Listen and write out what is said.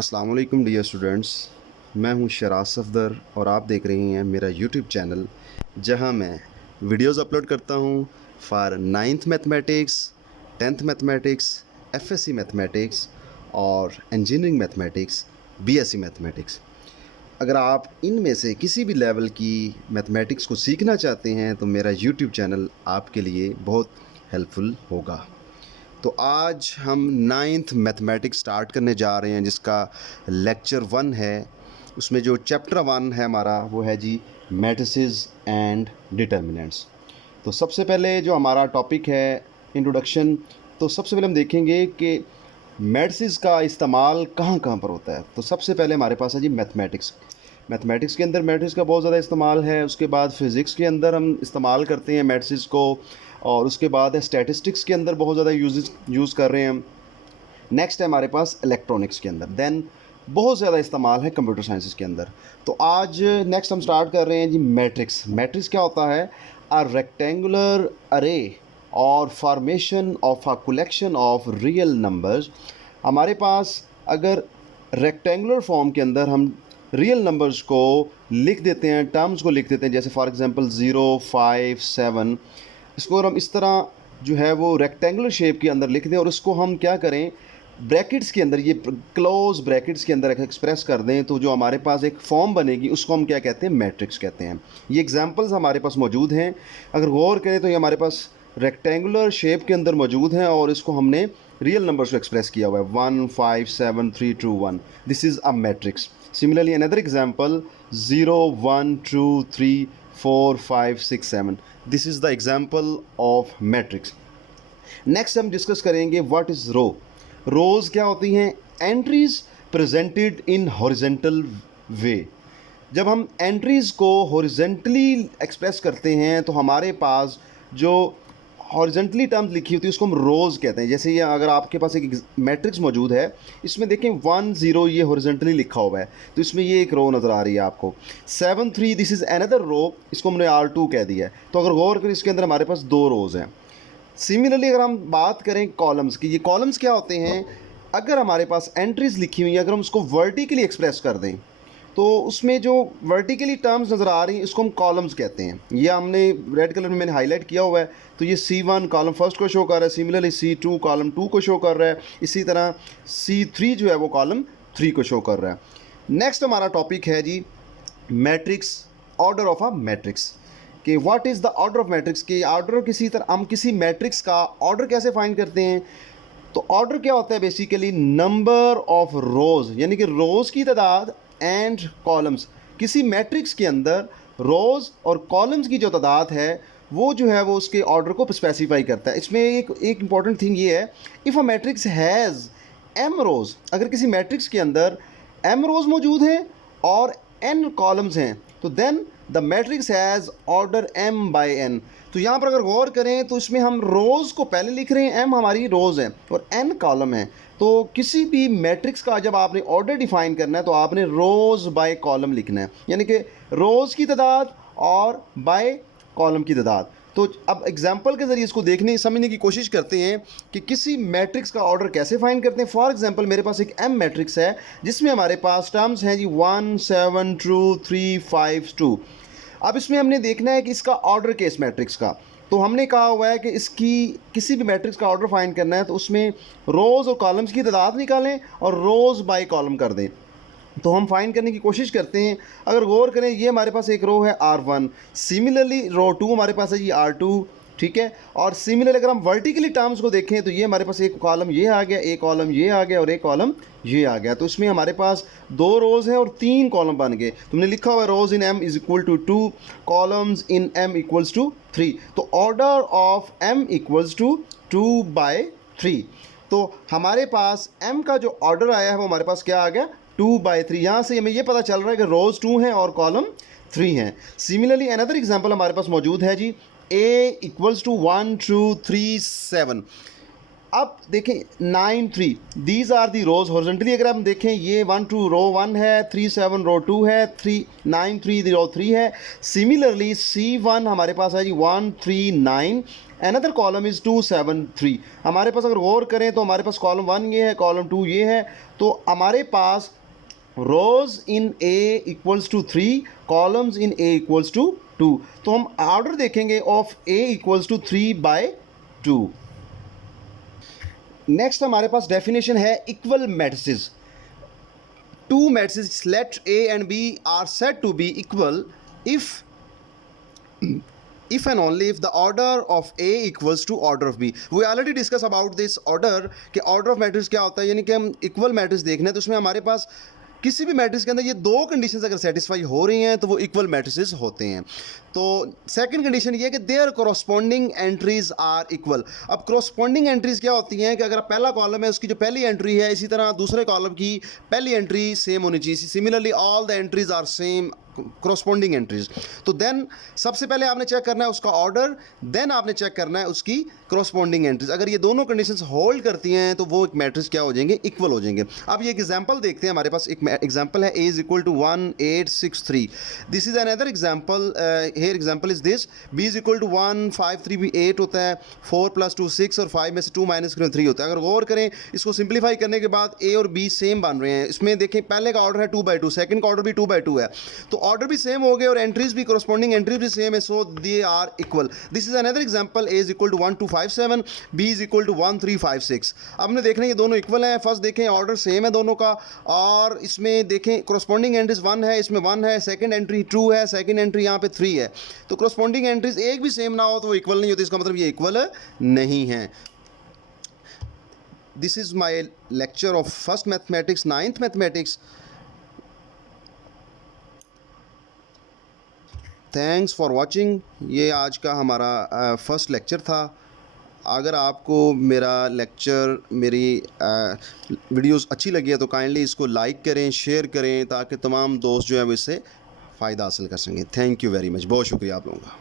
अस्सलाम वालेकुम dear students. मैं हूं शराज सफदर और आप देख रही हैं मेरा यूट्यूब चैनल जहां मैं वीडियोस अपलोड करता हूं for ninth mathematics, tenth mathematics, FSc mathematics और इंजीनियरिंग मैथमेटिक्स, बीएससी मैथमेटिक्स। अगर आप इनमें से किसी भी लेवल की मैथमेटिक्स को सीखना चाहते हैं तो मेरा यूट्यूब चैनल आपके लिए बहुत हेल्पफुल होगा। तो आज हम नाइन्थ मैथमेटिक्स स्टार्ट करने जा रहे हैं जिसका लेक्चर 1 है। उसमें जो चैप्टर 1 है हमारा वो है जी मैट्रिसेस एंड डिटर्मिनेंट्स। तो सबसे पहले जो हमारा टॉपिक है इंट्रोडक्शन, तो सबसे पहले हम देखेंगे कि मैट्रिसेस का इस्तेमाल कहाँ कहाँ पर होता है। तो सबसे पहले हमारे पास है जी मैथमेटिक्स के अंदर मैट्रिक्स का बहुत ज़्यादा इस्तेमाल है। उसके बाद फिज़िक्स के अंदर हम इस्तेमाल करते हैं मैट्रिक्स को, और उसके बाद है स्टैटिस्टिक्स के अंदर बहुत ज़्यादा यूज़ कर रहे हैं हम। नेक्स्ट है हमारे पास इलेक्ट्रॉनिक्स के अंदर, देन बहुत ज़्यादा इस्तेमाल है कंप्यूटर साइंसेस के अंदर। तो आज नेक्स्ट हम स्टार्ट कर रहे हैं जी मैट्रिक्स क्या होता है? अ रेक्टेंगुलर अरे और formation of a collection of real numbers. हमारे पास अगर रेक्टेंगुलर फॉर्म के अंदर हम रियल नंबर्स को लिख देते हैं, टर्म्स को लिख देते हैं, जैसे फॉर एग्जांपल 0, 5, 7, इसको अगर हम इस तरह जो है वो रेक्टेंगुलर शेप के अंदर लिख दें और इसको हम क्या करें, ब्रैकेट्स के अंदर, ये क्लोज ब्रैकेट्स के अंदर एक्सप्रेस कर दें, तो जो हमारे पास एक फॉर्म बनेगी उसको हम क्या कहते हैं? मैट्रिक्स कहते हैं। ये एग्जांपल्स हमारे पास मौजूद हैं। अगर गौर करें तो ये हमारे पास रेक्टेंगुलर शेप के अंदर मौजूद हैं और इसको हमने रियल नंबर्स को एक्सप्रेस किया हुआ है, 1, 5, 7, 3, 2, 1। This is a matrix. Similarly, another example 0, 1, 2, 3, 4, 5, 6, 7. This is the example of matrix. Next हम डिस्कस करेंगे व्हाट इज़ रो। रोज क्या होती हैं? एंट्रीज प्रेजेंटेड इन हॉरिजेंटल वे। जब हम एंट्रीज़ को हॉरिजेंटली एक्सप्रेस करते हैं तो हमारे पास जो हॉरिजेंटली टर्म्स लिखी होती है उसको हम रोज़ कहते हैं। जैसे ये अगर आपके पास एक मैट्रिक्स मौजूद है, इसमें देखें 1, 0 ये हॉरिजेंटली लिखा हुआ है, तो इसमें ये एक रो नज़र आ रही है आपको। 7, 3 दिस इज़ अनदर रो, इसको हमने R2 कह दिया है। तो अगर गौर करें इसके अंदर हमारे पास 2 रोज़ हैं। सिमिलरली अगर हम बात करें कॉलम्स की, ये कॉलम्स क्या होते हैं? अगर हमारे पास एंट्रीज लिखी हुई है, अगर हम उसको वर्टिकली एक्सप्रेस कर दें तो उसमें जो वर्टिकली टर्म्स नज़र आ रही हैं इसको हम कॉलम्स कहते हैं। ये हमने रेड कलर में मैंने हाईलाइट किया हुआ है। तो ये C1 कॉलम फर्स्ट को शो कर रहा है, सिमिलरली C2 कॉलम 2 को शो कर रहा है, इसी तरह C3 जो है वो कॉलम 3 को शो कर रहा है। नेक्स्ट हमारा टॉपिक है जी matrix, order of a matrix, कि what is the order of matrix, कि ऑर्डर किसी तरह हम किसी मैट्रिक्स का ऑर्डर कैसे फाइंड करते हैं। तो ऑर्डर क्या होता है? बेसिकली नंबर ऑफ रोज़, यानी कि रोज़ की तादाद एंड कॉलम्स। किसी मैट्रिक्स के अंदर रोज़ और कॉलम्स की जो तादाद है वो जो है वो उसके ऑर्डर को स्पेसिफाई करता है। इसमें एक इंपॉर्टेंट थिंग ये है, if a matrix has m रोज़, अगर किसी मैट्रिक्स के अंदर m रोज़ मौजूद हैं और n कॉलम्स हैं तो then the matrix has order m by n। तो यहाँ पर अगर गौर करें तो इसमें हम रोज़ को पहले लिख रहे हैं, m हमारी रोज़ है और n कॉलम है। तो किसी भी मैट्रिक्स का जब आपने ऑर्डर डिफाइन करना है तो आपने रोज़ बाय कॉलम लिखना है, यानी कि रोज़ की तादाद और बाय कॉलम की तादाद। तो अब एग्जाम्पल के ज़रिए इसको देखने समझने की कोशिश करते हैं कि किसी मैट्रिक्स का ऑर्डर कैसे फाइंड करते हैं। फॉर एग्जांपल मेरे पास एक m मैट्रिक्स है जिसमें हमारे पास टर्म्स हैं जी 1, 7, 2, 3, 5, 2। अब इसमें हमने देखना है कि इसका ऑर्डर केस मैट्रिक्स का, तो हमने कहा हुआ है कि इसकी किसी भी मैट्रिक्स का ऑर्डर फाइंड करना है तो उसमें रोज़ और कॉलम्स की तादाद निकालें और रोज़ बाय कॉलम कर दें। तो हम फाइंड करने की कोशिश करते हैं। अगर गौर करें ये हमारे पास एक रो है R1, सिमिलरली रो 2 हमारे पास है जी R2, ठीक है। और सिमिलरली अगर हम वर्टिकली टर्म्स को देखें तो ये हमारे पास एक कॉलम ये आ गया, एक कॉलम ये आ गया और एक कॉलम ये आ गया। तो इसमें हमारे पास 2 रोज़ हैं और 3 कॉलम बन गए। तुमने लिखा हुआ है rows in m is equal to 2, columns in m equals to 3। तो order of m equals to 2/3। तो हमारे पास m का जो ऑर्डर आया है वो हमारे पास क्या आ गया? 2/3। यहाँ से हमें ये पता चल रहा है कि रोज़ 2 हैं और कॉलम 3 हैं। सिमिलरली अनदर एग्जांपल हमारे पास मौजूद है जी a इक्वल्स टू 1, 2, 3, 7। अब देखें 9 3, these are the rows horizontally अगर हम देखें ये 1 2 रो 1 है, 3 7 रो 2 है, 3 9 3 दी रो 3 है। सिमिलरली C1 हमारे पास है जी 1 3 9, अनदर कॉलम इज़ 2 7 3। हमारे पास अगर गौर करें तो हमारे पास कॉलम 1 ये है, कॉलम 2 ये है, तो हमारे पास rows in A equals to 3, columns in A equals to 2। तो हम ऑर्डर देखेंगे of A equals to 3/2। Next हमारे पास डेफिनेशन है equal matrices. Two matrices let A and B are said to be equal if and only if the order of A equals to order of B। we already discuss about this order कि order of matrix क्या होता है, यानी कि हम equal matrix देखना है तो उसमें हमारे पास किसी भी मैट्रिक्स के अंदर ये दो कंडीशंस अगर सेटिस्फाई हो रही हैं तो वो इक्वल मैट्रिसेस होते हैं। तो सेकंड कंडीशन ये है कि their corresponding entries are equal. अब कॉरस्पॉन्डिंग एंट्रीज क्या होती हैं कि अगर पहला कॉलम है उसकी जो पहली एंट्री है इसी तरह दूसरे कॉलम की पहली एंट्री सेम होनी चाहिए। Similarly all the entries are same corresponding entries. तो देन सबसे पहले आपने चेक करना है उसका ऑर्डर, देन आपने चेक करना है उसकी कॉरस्पॉन्डिंग एंट्रीज। अगर ये दोनों कंडीशंस होल्ड करती हैं तो वो एक मैट्रिक्स क्या हो जाएंगे, इक्वल हो जाएंगे। अब ये एक एग्जांपल देखते हैं, हमारे पास एक एग्जांपल है a is equal to 1 8 6 3। This is another example, here example is this, b is equal to 1 5 3 भी 8 होता है, 4 + 2 6 और 5 में से 2 माइनस करें 3 होता है। अगर गौर करें इसको सिंप्लीफाई करने के बाद a और b सेम बन रहे हैं। इसमें देखें पहले का ऑर्डर है 2/2, सेकंड का ऑर्डर भी 2/2 है, तो ऑर्डर भी सेम हो गए और एंट्रीज भी कॉरस्पॉन्डिंग एंट्रीज भी सेम है, so they are equal. This is another example, a is equal to 1 2 5 7, b is equal to 1 3 5 6। अब हमने देखना है ये दोनों इक्वल हैं। फर्स्ट देखें ऑर्डर सेम है दोनों का, और इसमें देखें कॉरस्पॉन्डिंग एंट्रीज 1 है, इसमें 1 है, सेकंड एंट्री 2 है, सेकंड एंट्री यहाँ पे 3 है। तो कॉरस्पॉन्डिंग एंट्रीज एक भी सेम ना हो तो वो इक्वल नहीं होती, इसका मतलब ये इक्वल नहीं है। This is my lecture of first mathematics, 9th mathematics. Thanks for watching. ये आज का हमारा फर्स्ट लेक्चर था। अगर आपको मेरा लेक्चर, मेरी वीडियोस अच्छी लगी है तो काइंडली इसको लाइक करें, शेयर करें, ताकि तमाम दोस्त जो हैं वो इससे फ़ायदा हासिल कर सकें। थैंक यू वेरी मच, बहुत शुक्रिया आप लोगों का।